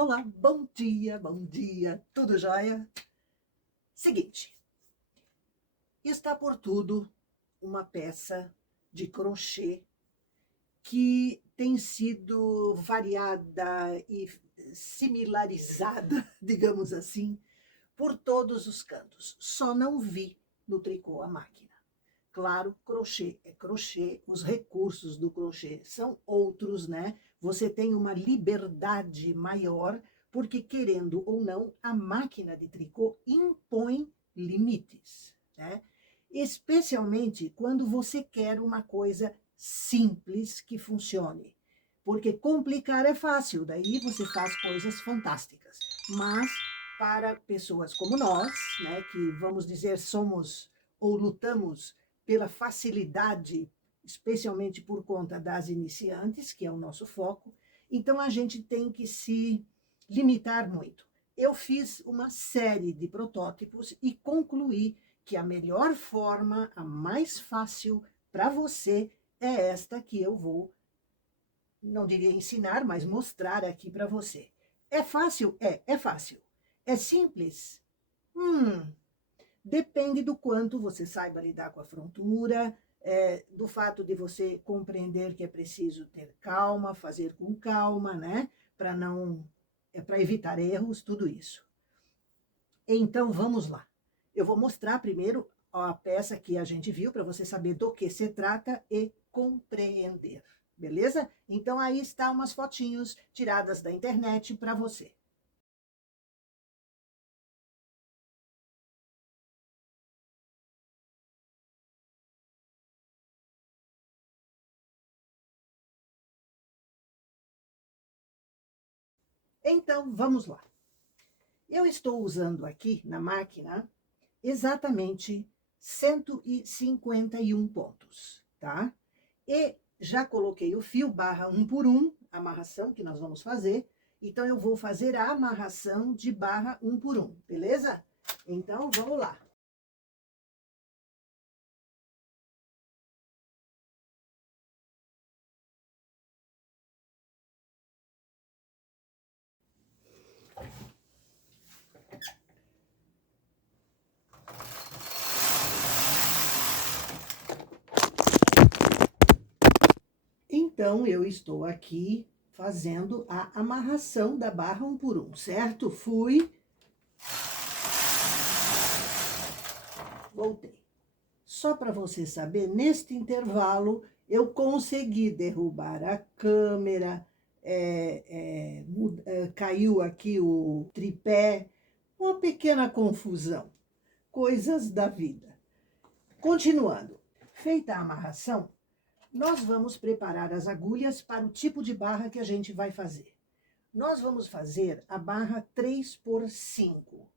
Olá, bom dia, tudo jóia? Seguinte, está por tudo uma peça de crochê que tem sido variada e similarizada, digamos assim, por todos os cantos. Só não vi no tricô à máquina. Claro, crochê é crochê, os recursos do crochê são outros, né? Você tem uma liberdade maior, porque querendo ou não, a máquina de tricô impõe limites, né? Especialmente quando você quer uma coisa simples que funcione. Porque complicar é fácil, daí você faz coisas fantásticas. Mas para pessoas como nós, né, que vamos dizer somos ou lutamos pela facilidade, especialmente por conta das iniciantes, que é o nosso foco, então a gente tem que se limitar muito. Eu fiz uma série de protótipos e concluí que a melhor forma, a mais fácil para você é esta que eu vou, não diria ensinar, mas mostrar aqui para você. É fácil? É fácil. É simples? Depende do quanto você saiba lidar com a frontura, do fato de você compreender que é preciso ter calma, fazer com calma, né? Para não, para evitar erros, tudo isso. Então vamos lá. Eu vou mostrar primeiro a peça que a gente viu para você saber do que se trata e compreender, beleza? Então aí está umas fotinhos tiradas da internet para você. Então vamos lá. Eu estou usando aqui na máquina exatamente 151 pontos, tá? E já coloquei o fio barra 1 por 1, amarração que nós vamos fazer. Então, eu vou fazer a amarração de barra 1 por 1, beleza? Então, vamos lá. Então, eu estou aqui fazendo a amarração da barra 1 por 1, certo? Fui, voltei. Só para você saber, neste intervalo, eu consegui derrubar a câmera, caiu aqui o tripé, uma pequena confusão, coisas da vida. Continuando, feita a amarração, nós vamos preparar as agulhas para o tipo de barra que a gente vai fazer. Nós vamos fazer a barra 3 por 5.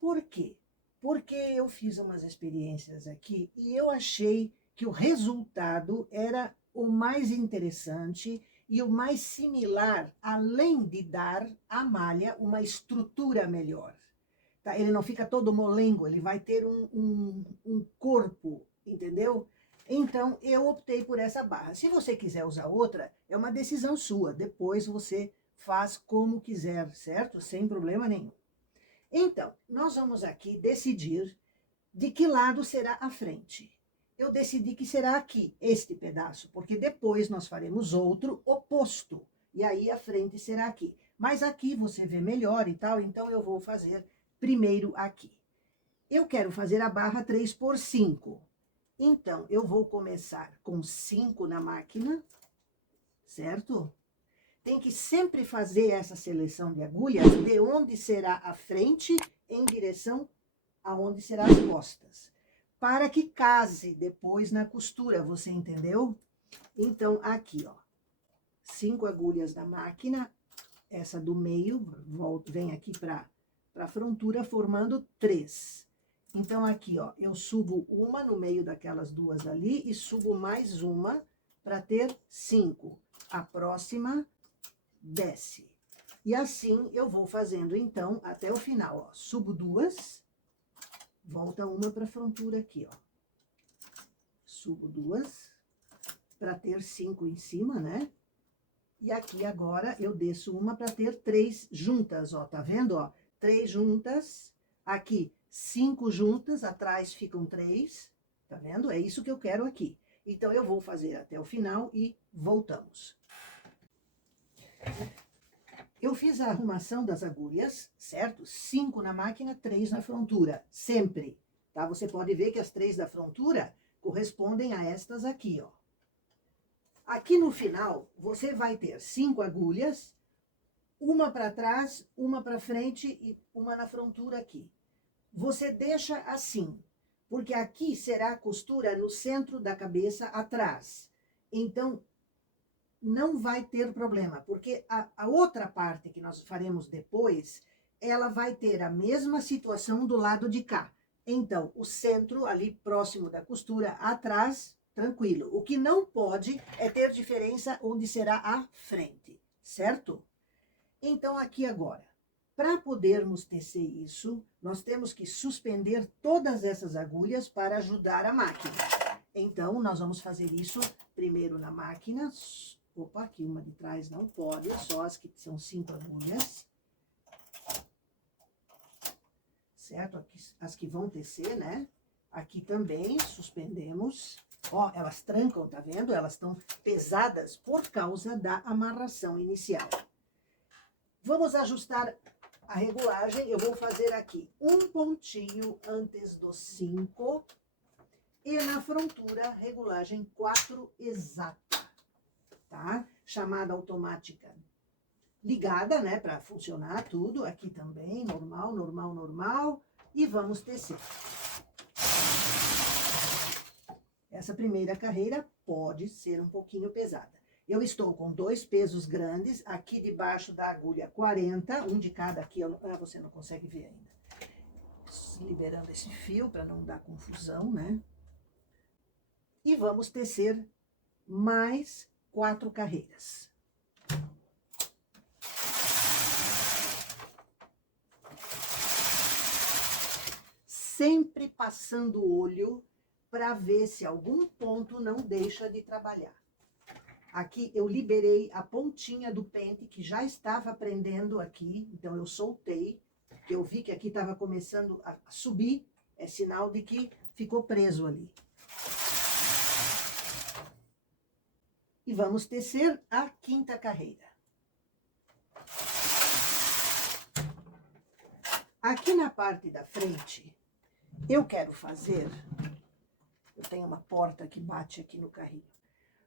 Por quê? Porque eu fiz umas experiências aqui e eu achei que o resultado era o mais interessante e o mais similar, além de dar à malha uma estrutura melhor. Tá? Ele não fica todo molengo, ele vai ter um corpo, entendeu? Então, eu optei por essa barra. Se você quiser usar outra, é uma decisão sua. Depois você faz como quiser, certo? Sem problema nenhum. Então, nós vamos aqui decidir de que lado será a frente. Eu decidi que será aqui, este pedaço, porque depois nós faremos outro oposto. E aí a frente será aqui. Mas aqui você vê melhor e tal, então eu vou fazer primeiro aqui. Eu quero fazer a barra 3 por 5. Então, eu vou começar com 5 na máquina, certo? Tem que sempre fazer essa seleção de agulhas de onde será a frente em direção aonde serão as costas, para que case depois na costura, você entendeu? Então, aqui, ó, 5 agulhas da máquina, essa do meio, vem aqui para a frontura, formando 3. Então, aqui, ó, eu subo uma no meio daquelas duas ali e subo mais uma para ter 5. A próxima desce. E assim eu vou fazendo, então, até o final, ó. Subo 2, volta uma para a frontura aqui, ó. Subo 2, para ter 5 em cima, né? E aqui agora eu desço uma para ter 3 juntas, ó, tá vendo, ó? 3 juntas, aqui 5 juntas, atrás ficam 3, tá vendo? É isso que eu quero aqui. Então, eu vou fazer até o final e voltamos. Eu fiz a arrumação das agulhas, certo? 5 na máquina, 3 na frontura, sempre, tá? Você pode ver que as 3 da frontura correspondem a estas aqui, ó. Aqui no final, você vai ter 5 agulhas, uma para trás, uma para frente e uma na frontura aqui. Você deixa assim, porque aqui será a costura no centro da cabeça atrás. Então, não vai ter problema, porque a outra parte que nós faremos depois, ela vai ter a mesma situação do lado de cá. Então, o centro ali próximo da costura atrás, tranquilo. O que não pode é ter diferença onde será a frente, certo? Então, aqui agora, para podermos tecer isso, nós temos que suspender todas essas agulhas para ajudar a máquina. Então, nós vamos fazer isso primeiro na máquina. Opa, aqui uma de trás não pode, só as que são 5 agulhas. Certo? Aqui, as que vão tecer, né? Aqui também, suspendemos. Ó, elas trancam, tá vendo? Elas estão pesadas por causa da amarração inicial. Vamos ajustar a regulagem. Eu vou fazer aqui um pontinho antes do 5. E na frontura, regulagem 4 exata, tá? Chamada automática ligada, né, para funcionar tudo. Aqui também, normal, normal, normal. E vamos tecer. Essa primeira carreira pode ser um pouquinho pesada. Eu estou com 2 pesos grandes, aqui debaixo da agulha 40, um de cada aqui, você não consegue ver ainda. Liberando esse fio para não dar confusão, né? E vamos tecer mais 4 carreiras. Sempre passando o olho para ver se algum ponto não deixa de trabalhar. Aqui eu liberei a pontinha do pente que já estava prendendo aqui, então eu soltei. Eu vi que aqui estava começando a subir, é sinal de que ficou preso ali. E vamos tecer a 5ª carreira. Aqui na parte da frente, eu quero fazer... Eu tenho uma porta que bate aqui no carrinho.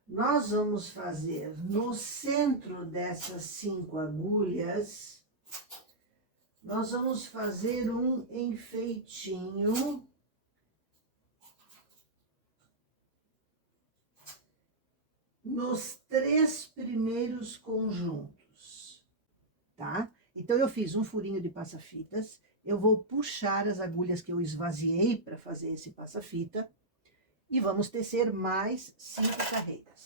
Nós vamos fazer no centro dessas 5 agulhas, nós vamos fazer um enfeitinho. Nos 3 primeiros conjuntos, tá? Então, eu fiz um furinho de passa-fitas, eu vou puxar as agulhas que eu esvaziei para fazer esse passa-fita, e vamos tecer mais 5 carreiras.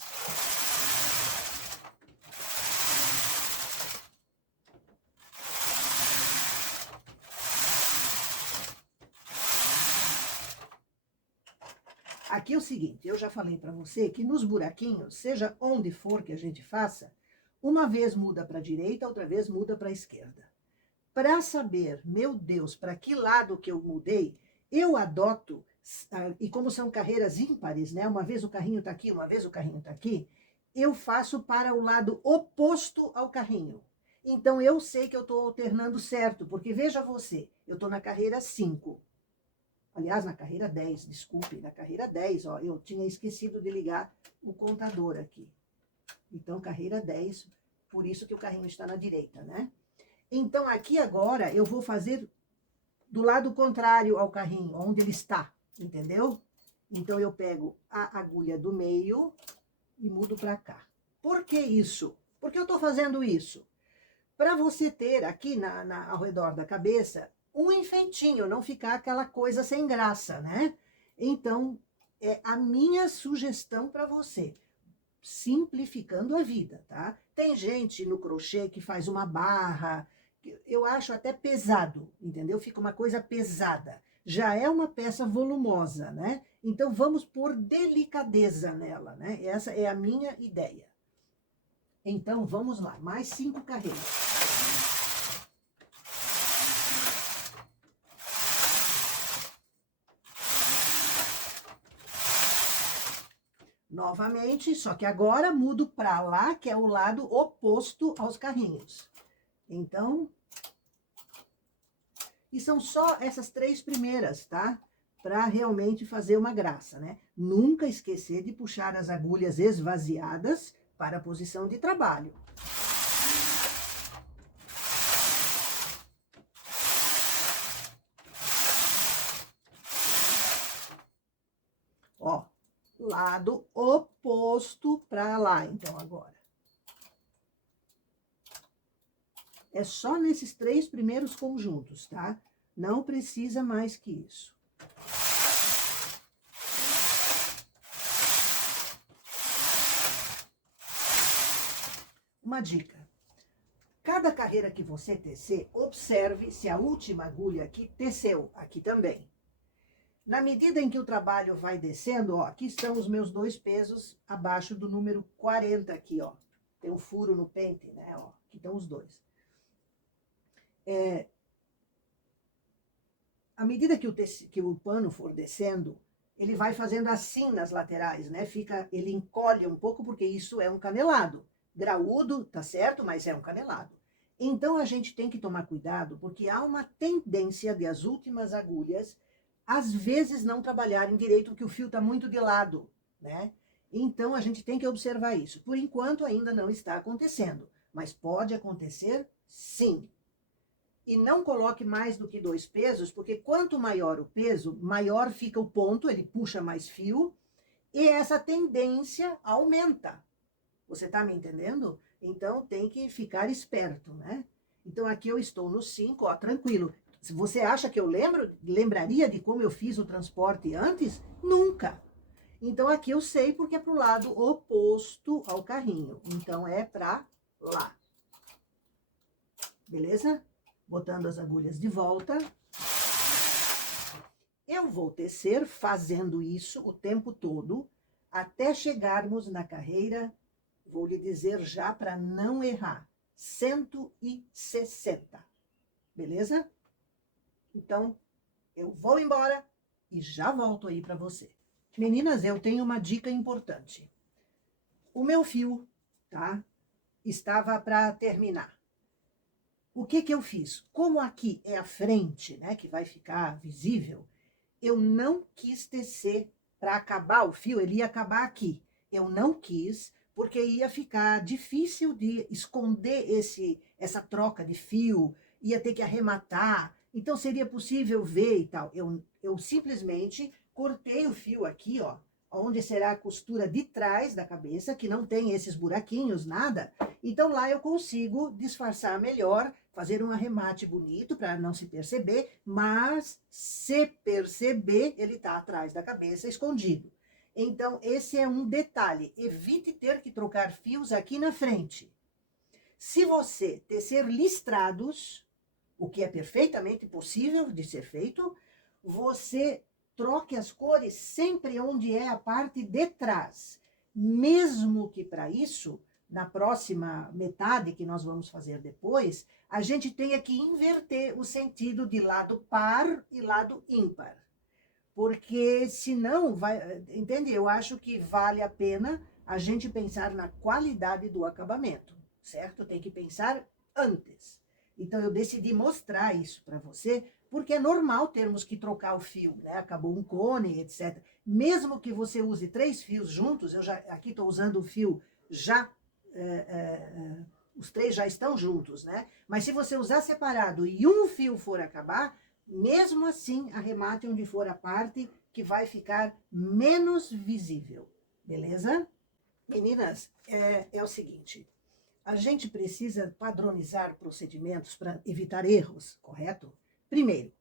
Aqui é o seguinte, eu já falei para você que nos buraquinhos, seja onde for que a gente faça, uma vez muda para a direita, outra vez muda para a esquerda. Para saber, meu Deus, para que lado que eu mudei, eu adoto, e como são carreiras ímpares, né? Uma vez o carrinho está aqui, uma vez o carrinho está aqui, eu faço para o lado oposto ao carrinho. Então, eu sei que eu estou alternando certo, porque veja você, eu estou na carreira 5. Aliás, na carreira 10, desculpe, na carreira 10, ó, eu tinha esquecido de ligar o contador aqui. Então, carreira 10, por isso que o carrinho está na direita, né? Então, aqui agora, eu vou fazer do lado contrário ao carrinho, onde ele está, entendeu? Então, eu pego a agulha do meio e mudo para cá. Por que isso? Por que eu estou fazendo isso? Para você ter aqui ao redor da cabeça um enfeitinho, não ficar aquela coisa sem graça, né? Então, é a minha sugestão para você, simplificando a vida, tá? Tem gente no crochê que faz uma barra, eu acho até pesado, entendeu? Fica uma coisa pesada. Já é uma peça volumosa, né? Então, vamos pôr delicadeza nela, né? Essa é a minha ideia. Então, vamos lá, mais 5 carreiras. Novamente, só que agora mudo para lá, que é o lado oposto aos carrinhos. Então, e são só essas 3 primeiras, tá? Para realmente fazer uma graça, né? Nunca esquecer de puxar as agulhas esvaziadas para a posição de trabalho. Ó, lado oposto para lá, então, agora. É só nesses 3 primeiros conjuntos, tá? Não precisa mais que isso. Uma dica. Cada carreira que você tecer, observe se a última agulha aqui teceu, aqui também. Na medida em que o trabalho vai descendo, ó, aqui estão os meus 2 pesos abaixo do número 40 aqui, ó. Tem um furo no pente, né, ó. Aqui estão os 2. À medida que o pano for descendo, ele vai fazendo assim nas laterais, né? Ele encolhe um pouco, porque isso é um canelado. Graúdo, tá certo, mas é um canelado. Então, a gente tem que tomar cuidado, porque há uma tendência de as últimas agulhas, às vezes, não trabalharem direito, porque o fio está muito de lado, né? Então, a gente tem que observar isso. Por enquanto, ainda não está acontecendo, mas pode acontecer, sim. E não coloque mais do que 2 pesos, porque quanto maior o peso, maior fica o ponto, ele puxa mais fio, e essa tendência aumenta. Você está me entendendo? Então, tem que ficar esperto, né? Então, aqui eu estou no 5, ó, tranquilo. Se você acha que eu lembraria de como eu fiz o transporte antes? Nunca. Então, aqui eu sei porque é para o lado oposto ao carrinho. Então, é para lá. Beleza? Botando as agulhas de volta. Eu vou tecer fazendo isso o tempo todo, até chegarmos na carreira, vou lhe dizer já para não errar, 160. Beleza? Então, eu vou embora e já volto aí para você. Meninas, eu tenho uma dica importante. O meu fio, tá? Estava para terminar. O que eu fiz? Como aqui é a frente, né, que vai ficar visível, eu não quis tecer para acabar o fio, ele ia acabar aqui. Eu não quis, porque ia ficar difícil de esconder essa troca de fio, ia ter que arrematar, então seria possível ver e tal. Eu simplesmente cortei o fio aqui, ó, onde será a costura de trás da cabeça, que não tem esses buraquinhos, nada. Então lá eu consigo disfarçar melhor, fazer um arremate bonito para não se perceber, mas se perceber, ele está atrás da cabeça, escondido. Então, esse é um detalhe. Evite ter que trocar fios aqui na frente. Se você tecer listrados, o que é perfeitamente possível de ser feito, você troque as cores sempre onde é a parte de trás. Mesmo que para isso, na próxima metade que nós vamos fazer depois, a gente tenha que inverter o sentido de lado par e lado ímpar. Porque senão, entende? Eu acho que vale a pena a gente pensar na qualidade do acabamento, certo? Tem que pensar antes. Então, eu decidi mostrar isso para você, porque é normal termos que trocar o fio, né? Acabou um cone, etc. Mesmo que você use 3 fios juntos, aqui estou usando o fio já, os 3 já estão juntos, né? Mas se você usar separado e um fio for acabar, mesmo assim, arremate onde for a parte que vai ficar menos visível, beleza? Meninas, é o seguinte, a gente precisa padronizar procedimentos para evitar erros, correto? Primeiro,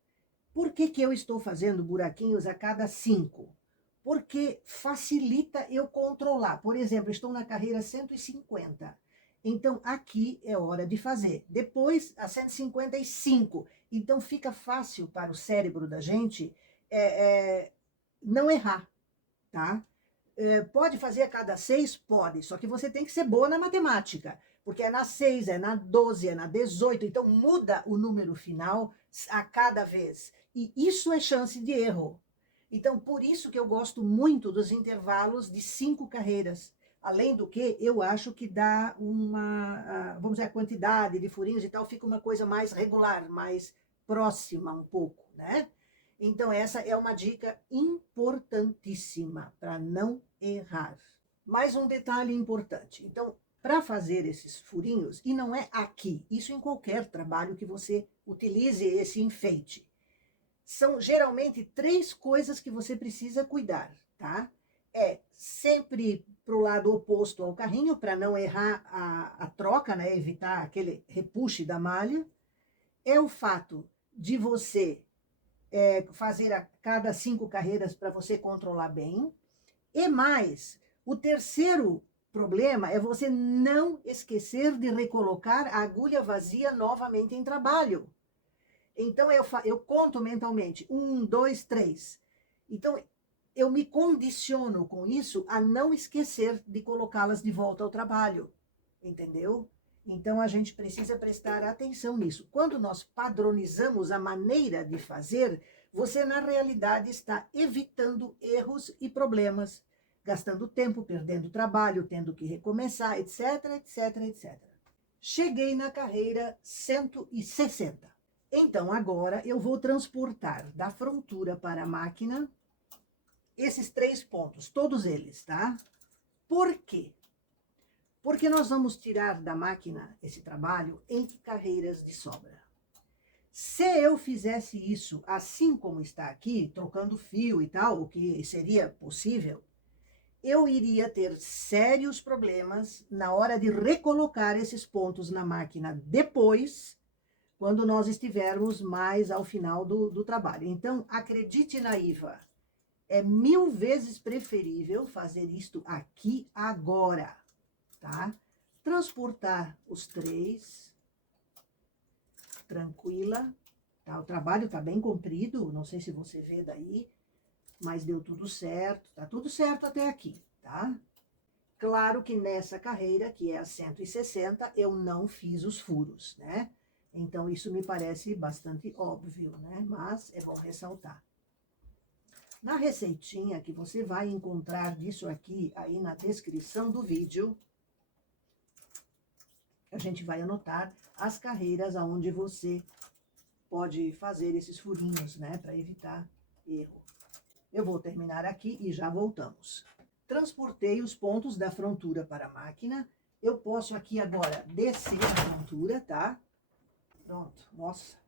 por que eu estou fazendo buraquinhos a cada 5? Porque facilita eu controlar. Por exemplo, estou na carreira 150. Então, aqui é hora de fazer. Depois, a 155. Então, fica fácil para o cérebro da gente não errar, tá? Pode fazer a cada 6? Pode, só que você tem que ser boa na matemática, porque é na 6, é na 12, é na 18, então muda o número final a cada vez. E isso é chance de erro. Então, por isso que eu gosto muito dos intervalos de 5 carreiras. Além do que, eu acho que dá vamos dizer, a quantidade de furinhos e tal, fica uma coisa mais regular, mais próxima um pouco, né? Então, essa é uma dica importantíssima para não errar. Mais um detalhe importante. Então, para fazer esses furinhos, e não é aqui, isso em qualquer trabalho que você utilize esse enfeite, são geralmente 3 coisas que você precisa cuidar, tá? É sempre para o lado oposto ao carrinho, para não errar a troca, né? Evitar aquele repuxe da malha. É o fato de você fazer a cada 5 carreiras para você controlar bem. E mais, o terceiro problema é você não esquecer de recolocar a agulha vazia novamente em trabalho. Então, eu conto mentalmente, 1, 2, 3. Então, eu me condiciono com isso a não esquecer de colocá-las de volta ao trabalho, entendeu? Então, a gente precisa prestar atenção nisso. Quando nós padronizamos a maneira de fazer, você, na realidade, está evitando erros e problemas, gastando tempo, perdendo trabalho, tendo que recomeçar, etc, etc, etc. Cheguei na carreira 160. Então, agora eu vou transportar da frontura para a máquina esses 3 pontos, todos eles, tá? Por quê? Porque nós vamos tirar da máquina esse trabalho em carreiras de sobra. Se eu fizesse isso assim como está aqui, trocando fio e tal, o que seria possível, eu iria ter sérios problemas na hora de recolocar esses pontos na máquina depois, quando nós estivermos mais ao final do trabalho. Então, acredite na Iva, é 1000 vezes preferível fazer isto aqui agora, tá? Transportar os 3, tranquila, tá? O trabalho tá bem comprido, não sei se você vê daí, mas deu tudo certo, tá tudo certo até aqui, tá? Claro que nessa carreira, que é a 160, eu não fiz os furos, né? Então, isso me parece bastante óbvio, né? Mas é bom ressaltar. Na receitinha que você vai encontrar disso aqui, aí na descrição do vídeo, a gente vai anotar as carreiras aonde você pode fazer esses furinhos, né? Para evitar erro. Eu vou terminar aqui e já voltamos. Transportei os pontos da frontura para a máquina. Eu posso aqui agora descer a frontura, tá? Pronto, nossa.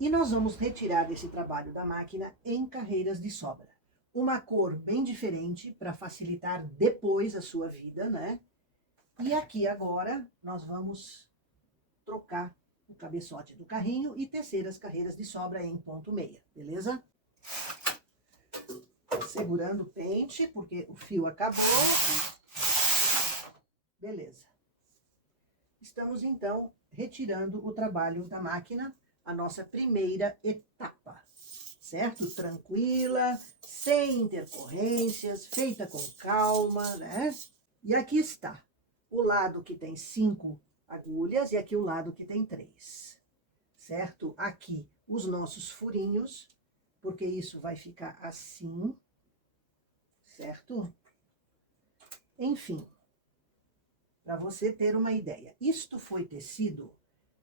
E nós vamos retirar esse trabalho da máquina em carreiras de sobra. Uma cor bem diferente para facilitar depois a sua vida, né? E aqui agora nós vamos trocar o cabeçote do carrinho e tecer as carreiras de sobra em ponto meia, beleza? Segurando o pente, porque o fio acabou. Beleza. Estamos, então, retirando o trabalho da máquina, a nossa primeira etapa, certo? Tranquila, sem intercorrências, feita com calma, né? E aqui está o lado que tem 5 agulhas e aqui o lado que tem 3, certo? Aqui os nossos furinhos, porque isso vai ficar assim, certo? Enfim, para você ter uma ideia, isto foi tecido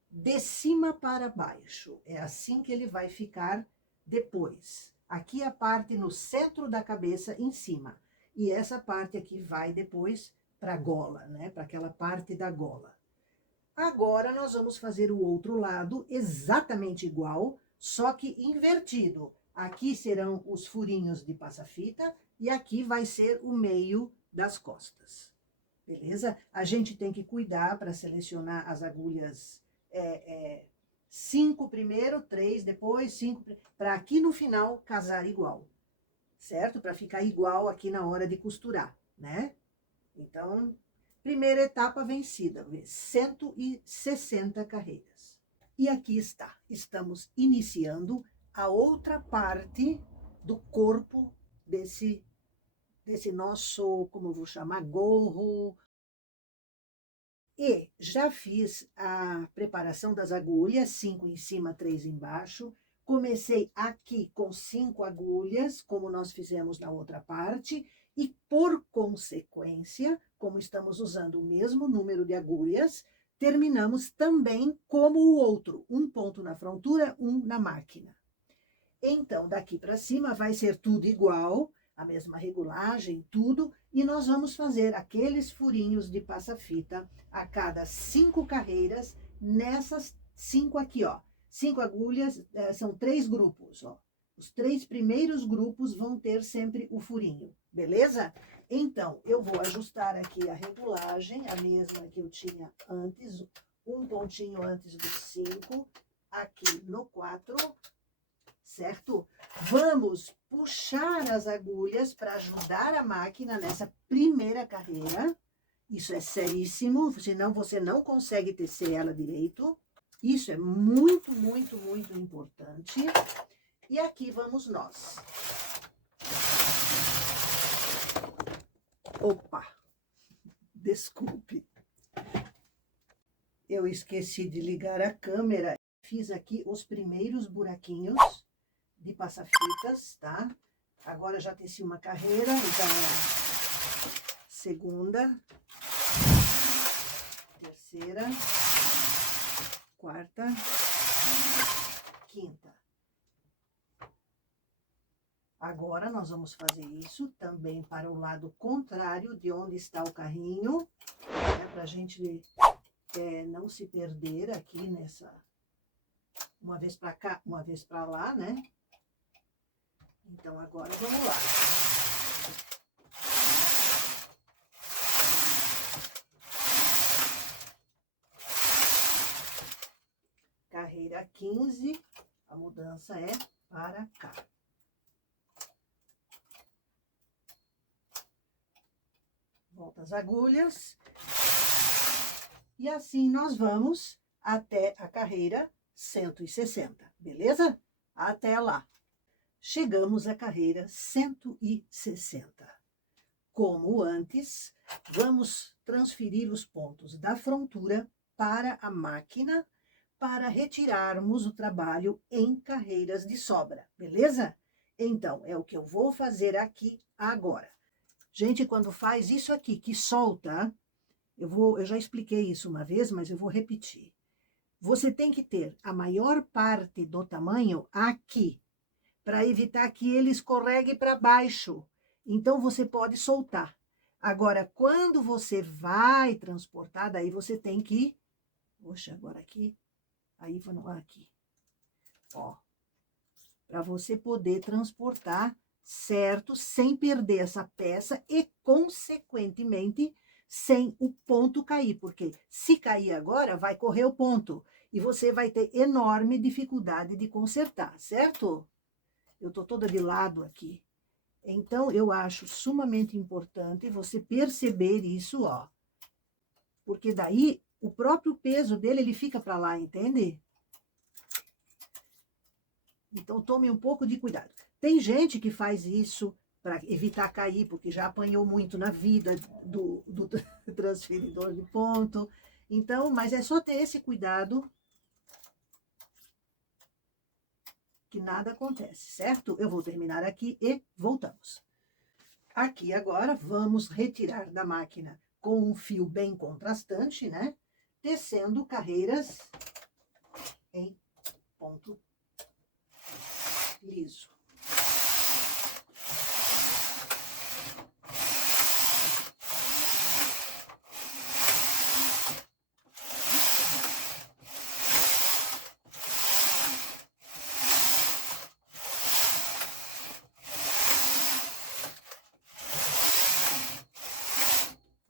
de cima para baixo, é assim que ele vai ficar depois. Aqui a parte no centro da cabeça em cima, e essa parte aqui vai depois para a gola, né? Para aquela parte da gola. Agora nós vamos fazer o outro lado exatamente igual, só que invertido. Aqui serão os furinhos de passa-fita e aqui vai ser o meio das costas. Beleza? A gente tem que cuidar para selecionar as agulhas 5 primeiro, 3 depois, 5, para aqui no final casar igual, certo? Para ficar igual aqui na hora de costurar, né? Então, primeira etapa vencida, 160 carreiras. E aqui está, estamos iniciando a outra parte do corpo desse nosso, como eu vou chamar, gorro. E já fiz a preparação das agulhas, 5 em cima, 3 embaixo. Comecei aqui com 5 agulhas, como nós fizemos na outra parte, e por consequência, como estamos usando o mesmo número de agulhas, terminamos também como o outro, um ponto na frontura, um na máquina. Então, daqui para cima vai ser tudo igual, a mesma regulagem, tudo, e nós vamos fazer aqueles furinhos de passa-fita a cada 5 carreiras, nessas 5 aqui, ó. 5 agulhas, são 3 grupos, ó. Os 3 primeiros grupos vão ter sempre o furinho, beleza? Então, eu vou ajustar aqui a regulagem, a mesma que eu tinha antes, um pontinho antes do 5, aqui no 4, certo? Vamos puxar as agulhas para ajudar a máquina nessa primeira carreira. Isso é seríssimo, senão você não consegue tecer ela direito. Isso é muito, muito, muito importante. E aqui vamos nós. Opa! Desculpe. Eu esqueci de ligar a câmera. Fiz aqui os primeiros buraquinhos de passa-fitas, tá? Agora já teci uma carreira, então segunda, terceira, quarta, quinta. Agora nós vamos fazer isso também para o lado contrário de onde está o carrinho, né? Para a gente não se perder aqui nessa, uma vez para cá, uma vez para lá, né? Então, agora vamos lá. Carreira 15, a mudança é para cá. Volta as agulhas. E assim nós vamos até a carreira 160, beleza? Até lá. Chegamos à carreira 160. Como antes, vamos transferir os pontos da frontura para a máquina para retirarmos o trabalho em carreiras de sobra, beleza? Então, é o que eu vou fazer aqui agora. Gente, quando faz isso aqui, que solta, eu já expliquei isso uma vez, mas eu vou repetir. Você tem que ter a maior parte do tamanho aqui, para evitar que ele escorregue para baixo. Então, você pode soltar. Agora, quando você vai transportar, daí você tem que... Poxa, agora aqui. Aí, aqui. Ó. Para você poder transportar, certo? Sem perder essa peça e, consequentemente, sem o ponto cair. Porque se cair agora, vai correr o ponto. E você vai ter enorme dificuldade de consertar, certo? Eu tô toda de lado aqui. Então, eu acho sumamente importante você perceber isso, ó. Porque daí, o próprio peso dele, ele fica para lá, entende? Então, tome um pouco de cuidado. Tem gente que faz isso para evitar cair, porque já apanhou muito na vida do transferidor de ponto. Então, mas é só ter esse cuidado que nada acontece, certo? Eu vou terminar aqui e voltamos. Aqui agora vamos retirar da máquina com um fio bem contrastante, né? Tecendo carreiras em ponto liso.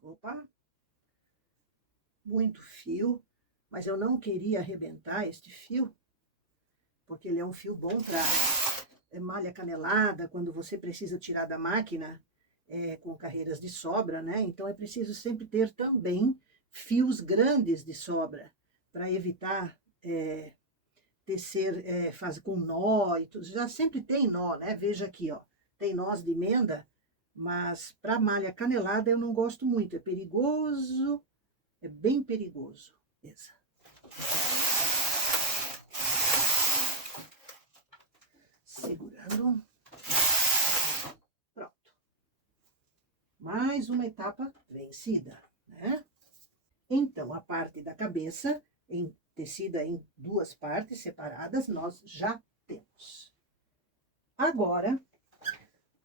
Opa! Muito fio, mas eu não queria arrebentar este fio, porque ele é um fio bom para malha canelada, quando você precisa tirar da máquina com carreiras de sobra, né? Então, é preciso sempre ter também fios grandes de sobra, para evitar tecer, fazer com nó e tudo. Já sempre tem nó, né? Veja aqui, ó, tem nós de emenda, Mas para malha canelada eu não gosto muito, é perigoso, é bem perigoso. Beleza. Segurando. Pronto. Mais uma etapa vencida, né? Então, a parte da cabeça, tecida em duas partes separadas, nós já temos. Agora,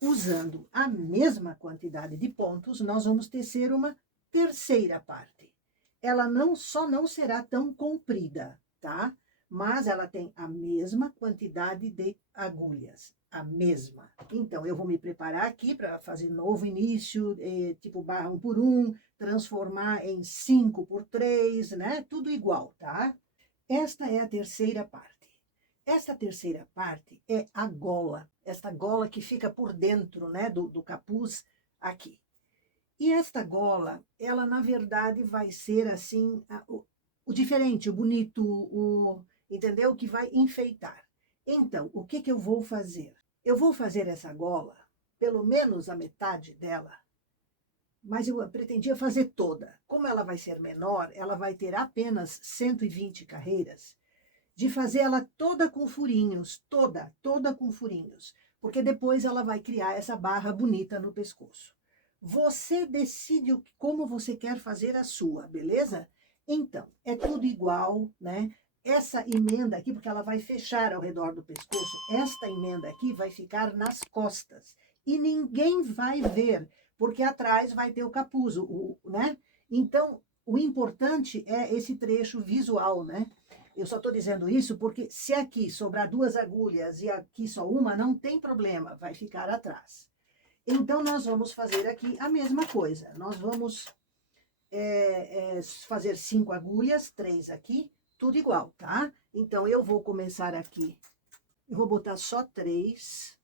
usando a mesma quantidade de pontos, nós vamos tecer uma terceira parte. Ela só não será tão comprida, tá? Mas ela tem a mesma quantidade de agulhas, a mesma. Então, eu vou me preparar aqui para fazer novo início, tipo barra 1 por 1, transformar em 5 por 3, né? Tudo igual, tá? Esta é a terceira parte. Esta terceira parte é a gola, esta gola que fica por dentro, né, do capuz aqui. E esta gola, ela na verdade vai ser assim, o diferente, o bonito, entendeu? Que vai enfeitar. Então, o que eu vou fazer? Eu vou fazer essa gola, pelo menos a metade dela, mas eu pretendia fazer toda. Como ela vai ser menor, ela vai ter apenas 120 carreiras, de fazer ela toda com furinhos, toda com furinhos, porque depois ela vai criar essa barra bonita no pescoço. Você decide como você quer fazer a sua, beleza? Então, é tudo igual, né? Essa emenda aqui, porque ela vai fechar ao redor do pescoço, esta emenda aqui vai ficar nas costas e ninguém vai ver, porque atrás vai ter o capuz, né? Então, o importante é esse trecho visual, né? Eu só estou dizendo isso porque se aqui sobrar duas agulhas e aqui só uma, não tem problema, vai ficar atrás. Então, nós vamos fazer aqui a mesma coisa. Nós vamos fazer 5 agulhas, 3 aqui, tudo igual, tá? Então, eu vou começar aqui. Eu vou botar só 3.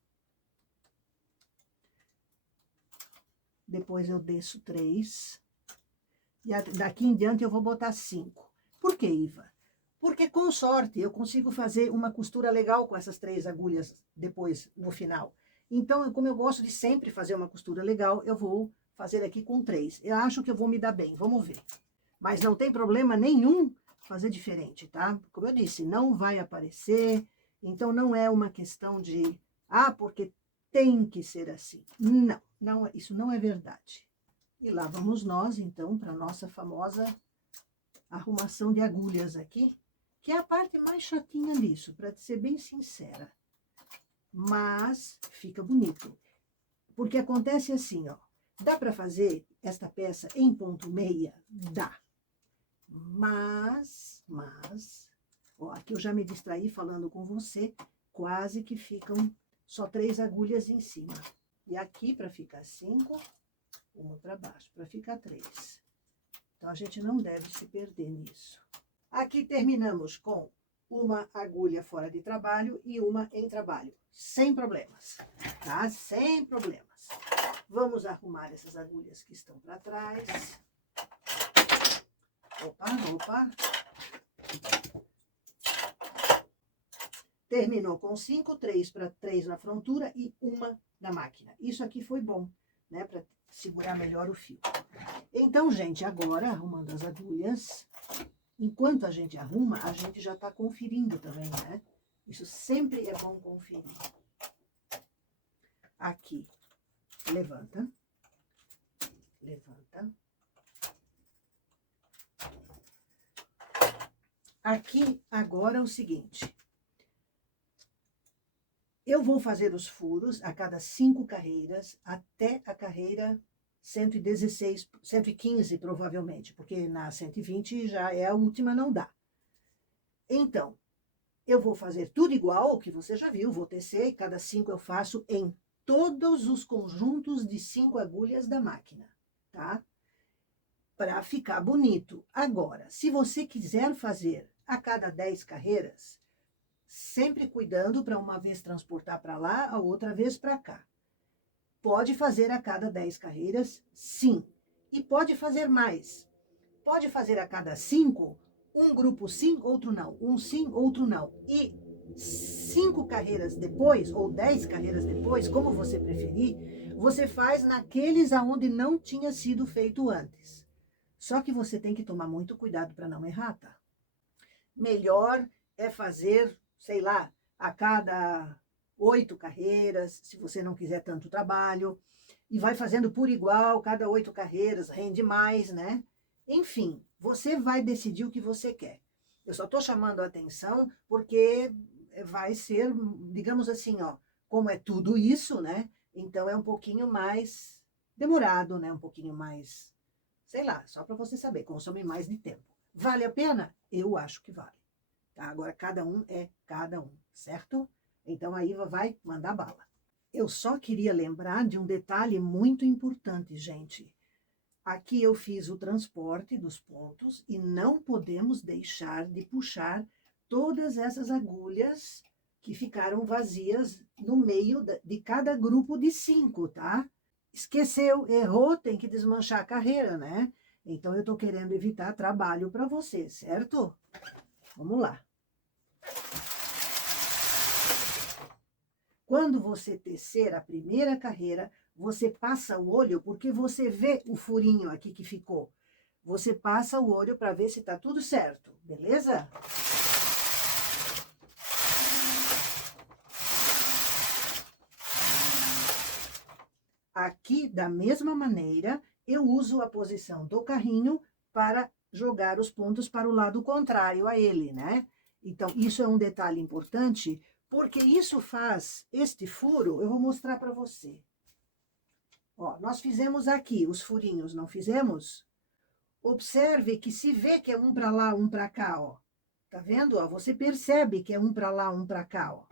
Depois eu desço 3. E daqui em diante eu vou botar 5. Por que, Iva? Porque, com sorte, eu consigo fazer uma costura legal com essas 3 agulhas depois, no final. Então, como eu gosto de sempre fazer uma costura legal, eu vou fazer aqui com 3. Eu acho que eu vou me dar bem, vamos ver. Mas não tem problema nenhum fazer diferente, tá? Como eu disse, não vai aparecer. Então, não é uma questão de, porque tem que ser assim. Não, isso não é verdade. E lá vamos nós, então, para a nossa famosa arrumação de agulhas aqui, que é a parte mais chatinha disso, para ser bem sincera. Mas fica bonito. Porque acontece assim, ó. Dá para fazer esta peça em ponto meia? Dá. Mas, ó, aqui eu já me distraí falando com você, quase que ficam só 3 agulhas em cima. E aqui, para ficar 5, uma para baixo, para ficar 3. Então, a gente não deve se perder nisso. Aqui terminamos com uma agulha fora de trabalho e uma em trabalho, sem problemas, tá? Sem problemas. Vamos arrumar essas agulhas que estão para trás. Opa. Terminou com 5, 3 na frontura e uma na máquina. Isso aqui foi bom, né? Para segurar melhor o fio. Então, gente, agora, arrumando as agulhas, enquanto a gente arruma, a gente já está conferindo também, né? Isso sempre é bom conferir. Aqui, levanta. Aqui, agora, é o seguinte. Eu vou fazer os furos a cada 5 carreiras, até a carreira 116, 115 provavelmente, porque na 120 já é a última, não dá. Então, eu vou fazer tudo igual ao que você já viu, vou tecer, cada 5 eu faço em todos os conjuntos de 5 agulhas da máquina, tá? Para ficar bonito. Agora, se você quiser fazer a cada 10 carreiras, sempre cuidando para uma vez transportar para lá, a outra vez para cá. Pode fazer a cada 10 carreiras, sim. E pode fazer mais. Pode fazer a cada 5, um grupo sim, outro não. Um sim, outro não. E se 5 carreiras depois, ou 10 carreiras depois, como você preferir, você faz naqueles aonde não tinha sido feito antes. Só que você tem que tomar muito cuidado para não errar, tá? Melhor é fazer, sei lá, a cada 8 carreiras, se você não quiser tanto trabalho, e vai fazendo por igual, cada 8 carreiras, rende mais, né? Enfim, você vai decidir o que você quer. Eu só estou chamando a atenção porque vai ser, digamos assim, ó, como é tudo isso, né? Então é um pouquinho mais demorado, né? Um pouquinho mais, sei lá, só para você saber, consome mais de tempo. Vale a pena? Eu acho que vale. Tá? Agora, cada um é cada um, certo? Então, a Iva vai mandar bala. Eu só queria lembrar de um detalhe muito importante, gente. Aqui eu fiz o transporte dos pontos e não podemos deixar de puxar todas essas agulhas que ficaram vazias no meio de cada grupo de 5, tá? Esqueceu, errou, tem que desmanchar a carreira, né? Então, eu estou querendo evitar trabalho para você, certo? Vamos lá. Quando você tecer a primeira carreira, você passa o olho, porque você vê o furinho aqui que ficou. Você passa o olho para ver se está tudo certo, beleza? Aqui, da mesma maneira, eu uso a posição do carrinho para jogar os pontos para o lado contrário a ele, né? Então, isso é um detalhe importante, porque isso faz este furo, eu vou mostrar para você. Ó, nós fizemos aqui os furinhos, não fizemos? Observe que se vê que é um para lá, um para cá, ó. Tá vendo? Ó, você percebe que é um para lá, um para cá, ó.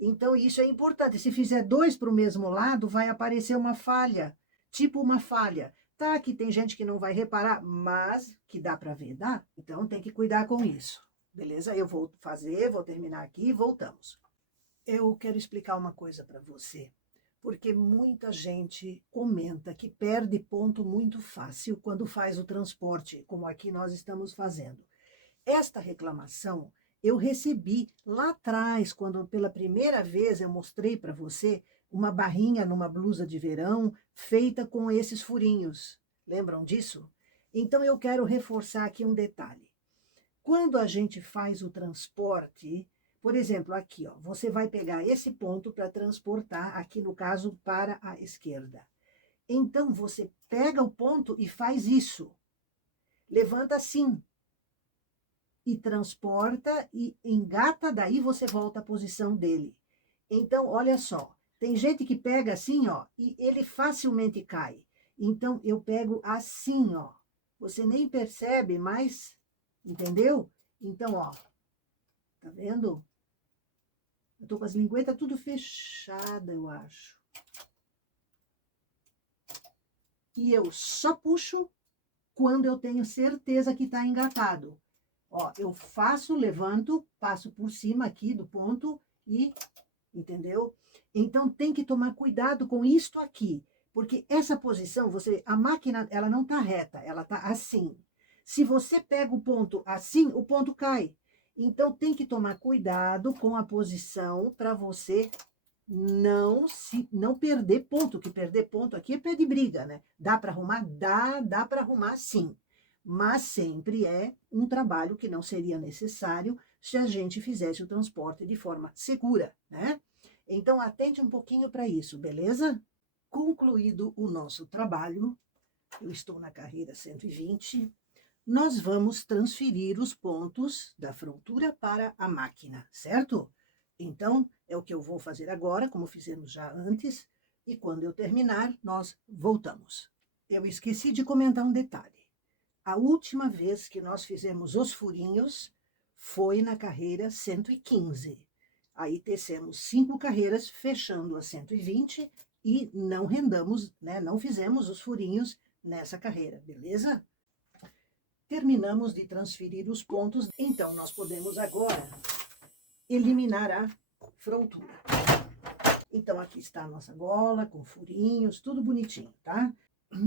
Então, isso é importante. Se fizer 2 para o mesmo lado, vai aparecer uma falha, tipo uma falha. Tá, que tem gente que não vai reparar, mas que dá para ver, dá? Então, tem que cuidar com isso. Beleza? Eu vou fazer, vou terminar aqui e voltamos. Eu quero explicar uma coisa para você, porque muita gente comenta que perde ponto muito fácil quando faz o transporte, como aqui nós estamos fazendo. Esta reclamação eu recebi lá atrás, quando pela primeira vez eu mostrei para você uma barrinha numa blusa de verão feita com esses furinhos. Lembram disso? Então eu quero reforçar aqui um detalhe. Quando a gente faz o transporte, por exemplo, aqui, ó, você vai pegar esse ponto para transportar, aqui no caso, para a esquerda. Então, você pega o ponto e faz isso. Levanta assim. E transporta e engata, daí você volta à posição dele. Então, olha só, tem gente que pega assim, ó, e ele facilmente cai. Então, eu pego assim, ó. Você nem percebe, mas, entendeu? Então, ó, tá vendo? Eu tô com as linguetas tudo fechada, eu acho. E eu só puxo quando eu tenho certeza que tá engatado. Ó, eu faço, levanto, passo por cima aqui do ponto e, entendeu? Então, tem que tomar cuidado com isto aqui, porque essa posição, a máquina, ela não tá reta, ela tá assim. Se você pega o ponto assim, o ponto cai. Então, tem que tomar cuidado com a posição para você não perder ponto, que perder ponto aqui é pé de briga, né? Dá para arrumar? Dá para arrumar sim. Mas sempre é um trabalho que não seria necessário se a gente fizesse o transporte de forma segura, né? Então, atente um pouquinho para isso, beleza? Concluído o nosso trabalho, eu estou na carreira 120, nós vamos transferir os pontos da frontura para a máquina, certo? Então, é o que eu vou fazer agora, como fizemos já antes, e quando eu terminar, nós voltamos. Eu esqueci de comentar um detalhe. A última vez que nós fizemos os furinhos foi na carreira 115. Aí tecemos 5 carreiras, fechando a 120 e não rendamos, né? Não fizemos os furinhos nessa carreira, beleza? Terminamos de transferir os pontos, então nós podemos agora eliminar a frontura. Então, aqui está a nossa gola, com furinhos, tudo bonitinho, tá?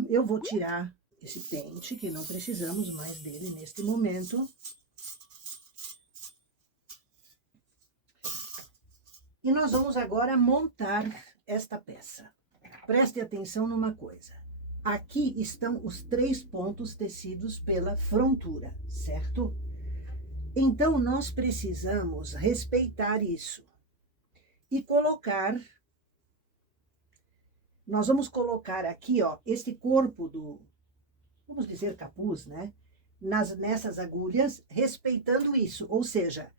Eu vou tirar esse pente, que não precisamos mais dele neste momento. E nós vamos agora montar esta peça. Preste atenção numa coisa. Aqui estão os 3 pontos tecidos pela frontura, certo? Então, nós precisamos respeitar isso. E colocar... Nós vamos colocar aqui, ó, este corpo do, vamos dizer, capuz, né? Nessas agulhas, respeitando isso. Ou seja,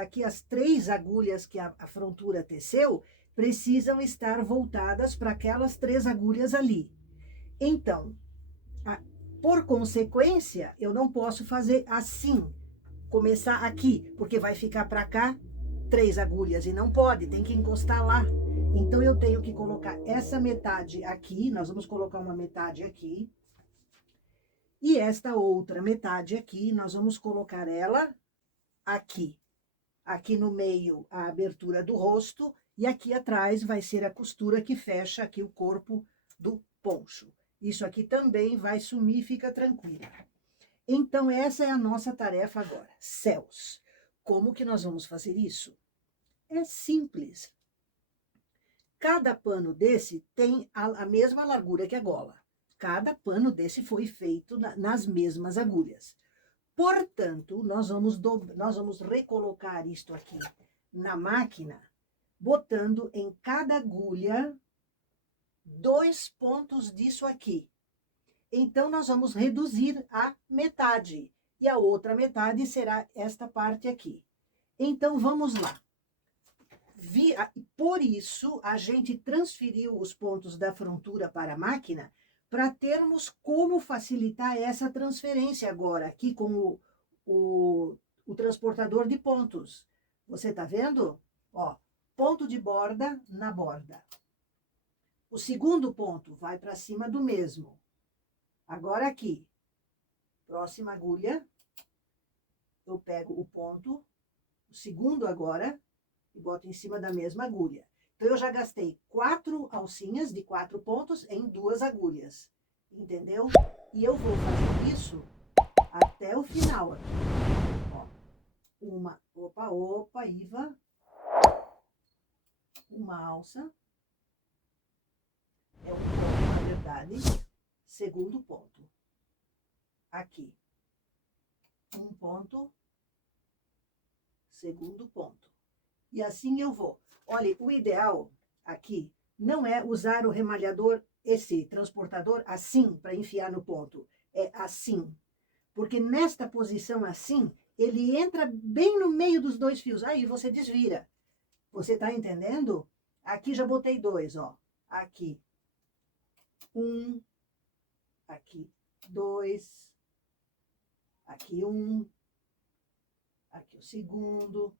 aqui as 3 agulhas que a frontura teceu precisam estar voltadas para aquelas 3 agulhas ali. Então, por consequência, eu não posso fazer assim, começar aqui, porque vai ficar para cá 3 agulhas e não pode, tem que encostar lá. Então, eu tenho que colocar essa metade aqui, nós vamos colocar uma metade aqui, e esta outra metade aqui, nós vamos colocar ela aqui. Aqui no meio, a abertura do rosto, e aqui atrás vai ser a costura que fecha aqui o corpo do poncho. Isso aqui também vai sumir, fica tranquila. Então, essa é a nossa tarefa agora. Céus. Como que nós vamos fazer isso? É simples. Cada pano desse tem a mesma largura que a gola. Cada pano desse foi feito nas mesmas agulhas. Portanto, nós vamos recolocar isto aqui na máquina, botando em cada agulha 2 pontos disso aqui. Então, nós vamos reduzir a metade. E a outra metade será esta parte aqui. Então, vamos lá. Por isso, a gente transferiu os pontos da frontura para a máquina para termos como facilitar essa transferência agora, aqui com o transportador de pontos. Você tá vendo? Ó, ponto de borda na borda. O segundo ponto vai para cima do mesmo. Agora aqui, próxima agulha, eu pego o ponto, o segundo agora, e boto em cima da mesma agulha. Então, eu já gastei 4 alcinhas de 4 pontos em 2 agulhas, entendeu? E eu vou fazer isso até o final aqui. Ó, Iva. Uma alça. É um ponto, na verdade. Segundo ponto. Aqui. Um ponto. Segundo ponto. E assim eu vou. Olha, o ideal aqui não é usar o remalhador, esse transportador, assim, para enfiar no ponto. É assim. Porque nesta posição assim, ele entra bem no meio dos 2 fios. Aí você desvira. Você tá entendendo? Aqui já botei 2, ó. Aqui. 1. Aqui 2. Aqui 1. Aqui o segundo.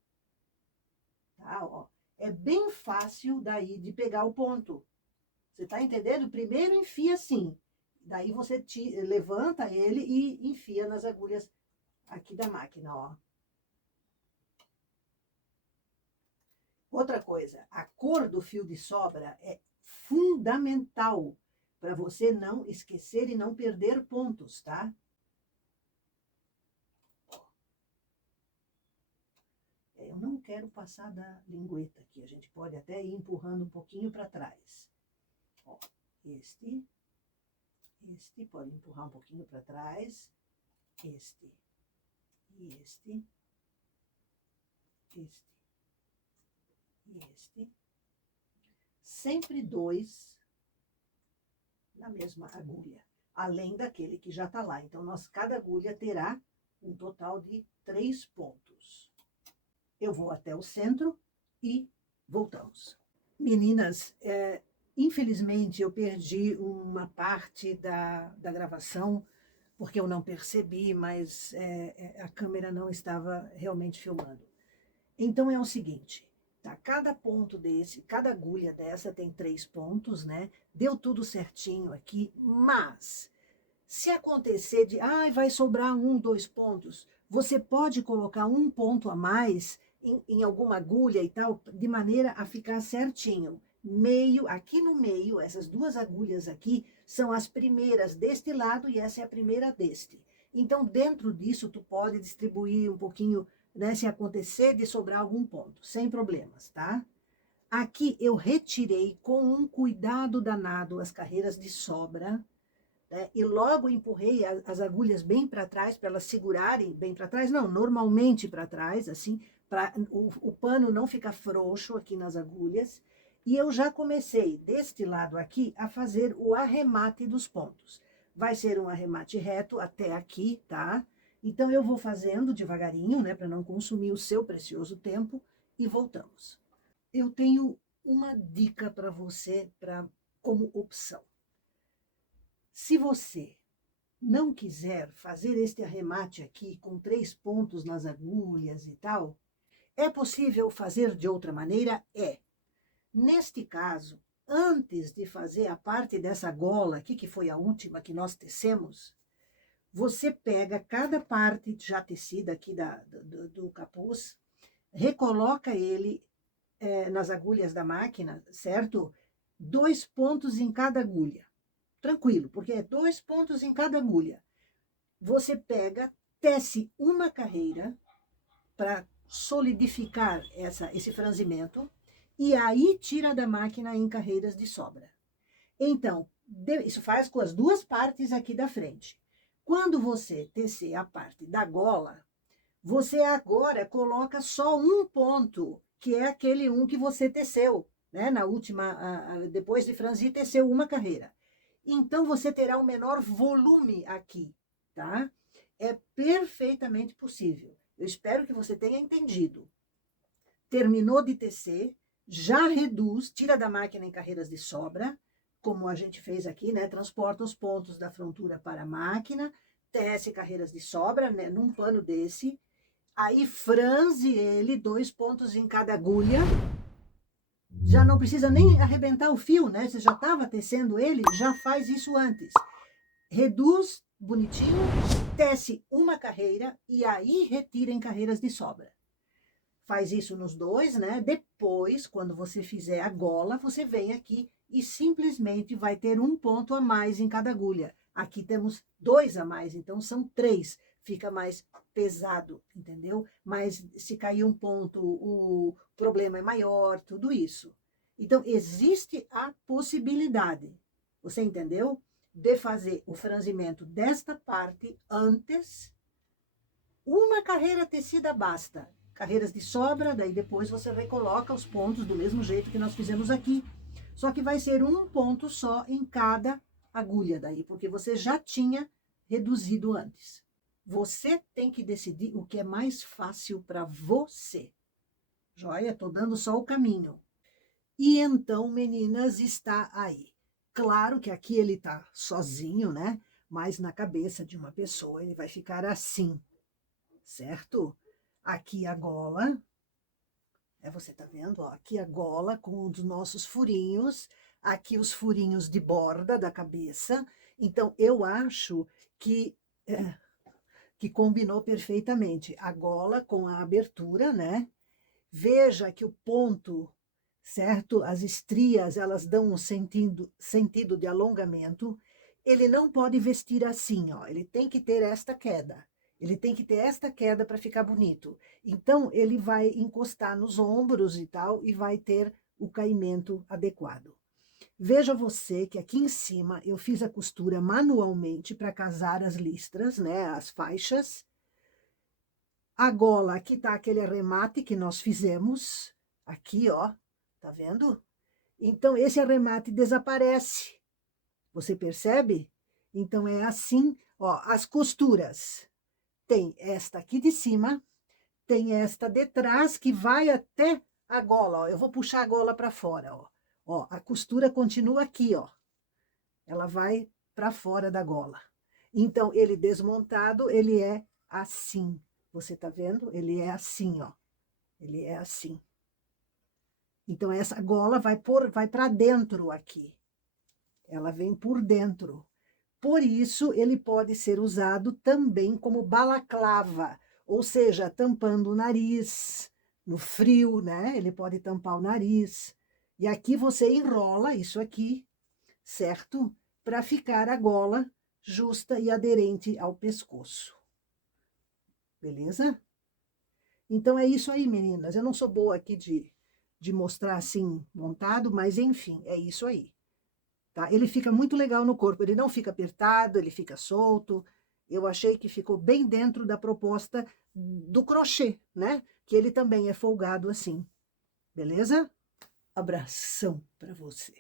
Tá, ó. É bem fácil daí de pegar o ponto. Você tá entendendo? Primeiro enfia assim. Daí você levanta ele e enfia nas agulhas aqui da máquina, ó. Outra coisa, a cor do fio de sobra é fundamental para você não esquecer e não perder pontos, tá? Eu não quero passar da lingueta aqui, a gente pode até ir empurrando um pouquinho para trás. Ó, este pode empurrar um pouquinho para trás, este, e este, e este. Sempre 2 na mesma agulha, além daquele que já está lá. Então, cada agulha terá um total de 3 pontos. Eu vou até o centro e voltamos. Meninas, infelizmente eu perdi uma parte da gravação, porque eu não percebi, mas a câmera não estava realmente filmando. Então é o seguinte, tá? Cada ponto desse, cada agulha dessa tem 3 pontos, né? Deu tudo certinho aqui, mas se acontecer de, vai sobrar 1, 2 pontos, você pode colocar 1 ponto a mais em alguma agulha e tal, de maneira a ficar certinho. Aqui no meio, essas 2 agulhas aqui, são as primeiras deste lado e essa é a primeira deste. Então, dentro disso, tu pode distribuir um pouquinho né, se acontecer de sobrar algum ponto, sem problemas, tá? Aqui eu retirei com um cuidado danado as carreiras de sobra, né, e logo empurrei as agulhas bem para trás, para elas segurarem bem para trás, não, normalmente para trás, assim, para o pano não ficar frouxo aqui nas agulhas. E eu já comecei, deste lado aqui, a fazer o arremate dos pontos. Vai ser um arremate reto até aqui, tá? Então, eu vou fazendo devagarinho, né, para não consumir o seu precioso tempo, e voltamos. Eu tenho uma dica para você, como opção. Se você não quiser fazer este arremate aqui com 3 pontos nas agulhas e tal, é possível fazer de outra maneira? É. Neste caso, antes de fazer a parte dessa gola aqui, que foi a última que nós tecemos, você pega cada parte já tecida aqui do capuz, recoloca ele nas agulhas da máquina, certo? 2 pontos em cada agulha. Tranquilo, porque é 2 pontos em cada agulha. Você pega, tece uma carreira para solidificar esse franzimento e aí tira da máquina em carreiras de sobra. Então, isso faz com as 2 partes aqui da frente. Quando você tecer a parte da gola, você agora coloca só um ponto, que é aquele um que você teceu, né? Na última, depois de franzir, teceu uma carreira. Então, você terá um menor volume aqui, tá? É perfeitamente possível. Eu espero que você tenha entendido. Terminou de tecer, já reduz, tira da máquina em carreiras de sobra, como a gente fez aqui, né? Transporta os pontos da frontura para a máquina, tece carreiras de sobra, né? Num pano desse, aí franze ele, 2 pontos em cada agulha. Já não precisa nem arrebentar o fio, né? Você já estava tecendo ele, já faz isso antes. Reduz bonitinho, tece uma carreira e aí retira em carreiras de sobra. Faz isso nos 2, né? Depois, quando você fizer a gola, você vem aqui e simplesmente vai ter um ponto a mais em cada agulha. Aqui temos 2 a mais, então são 3. Fica mais pesado, entendeu? Mas se cair um ponto, o problema é maior, tudo isso. Então, existe a possibilidade, você entendeu? De fazer o franzimento desta parte antes. Uma carreira tecida basta. Carreiras de sobra, daí depois você recoloca os pontos do mesmo jeito que nós fizemos aqui. Só que vai ser um ponto só em cada agulha daí, porque você já tinha reduzido antes. Você tem que decidir o que é mais fácil para você. Joia? Tô dando só o caminho. E então, meninas, está aí. Claro que aqui ele tá sozinho, né? Mas na cabeça de uma pessoa ele vai ficar assim, certo? Aqui a gola, você tá vendo, ó, aqui a gola com os nossos furinhos, aqui os furinhos de borda da cabeça. Então, eu acho que combinou perfeitamente a gola com a abertura, né? Veja que o ponto, certo? As estrias, elas dão um sentido de alongamento. Ele não pode vestir assim, ó. Ele tem que ter esta queda. Ele tem que ter esta queda para ficar bonito. Então, ele vai encostar nos ombros e tal, e vai ter o caimento adequado. Veja você que aqui em cima eu fiz a costura manualmente para casar as listras, né? As faixas. A gola, aqui tá aquele arremate que nós fizemos. Aqui, ó. Tá vendo? Então, esse arremate desaparece. Você percebe? Então, é assim, ó, as costuras. Tem esta aqui de cima, tem esta de trás, que vai até a gola, ó. Eu vou puxar a gola para fora, ó. Ó, a costura continua aqui, ó. Ela vai para fora da gola. Então, ele desmontado, ele é assim. Você tá vendo? Ele é assim, ó. Ele é assim. Então, essa gola vai para dentro aqui. Ela vem por dentro. Por isso, ele pode ser usado também como balaclava, ou seja, tampando o nariz, no frio, né? Ele pode tampar o nariz. E aqui você enrola isso aqui, certo? Para ficar a gola justa e aderente ao pescoço. Beleza? Então é isso aí, meninas. Eu não sou boa aqui de mostrar assim montado, mas enfim, é isso aí. Tá? Ele fica muito legal no corpo, ele não fica apertado, ele fica solto. Eu achei que ficou bem dentro da proposta do crochê, né? Que ele também é folgado assim. Beleza? Abração para você.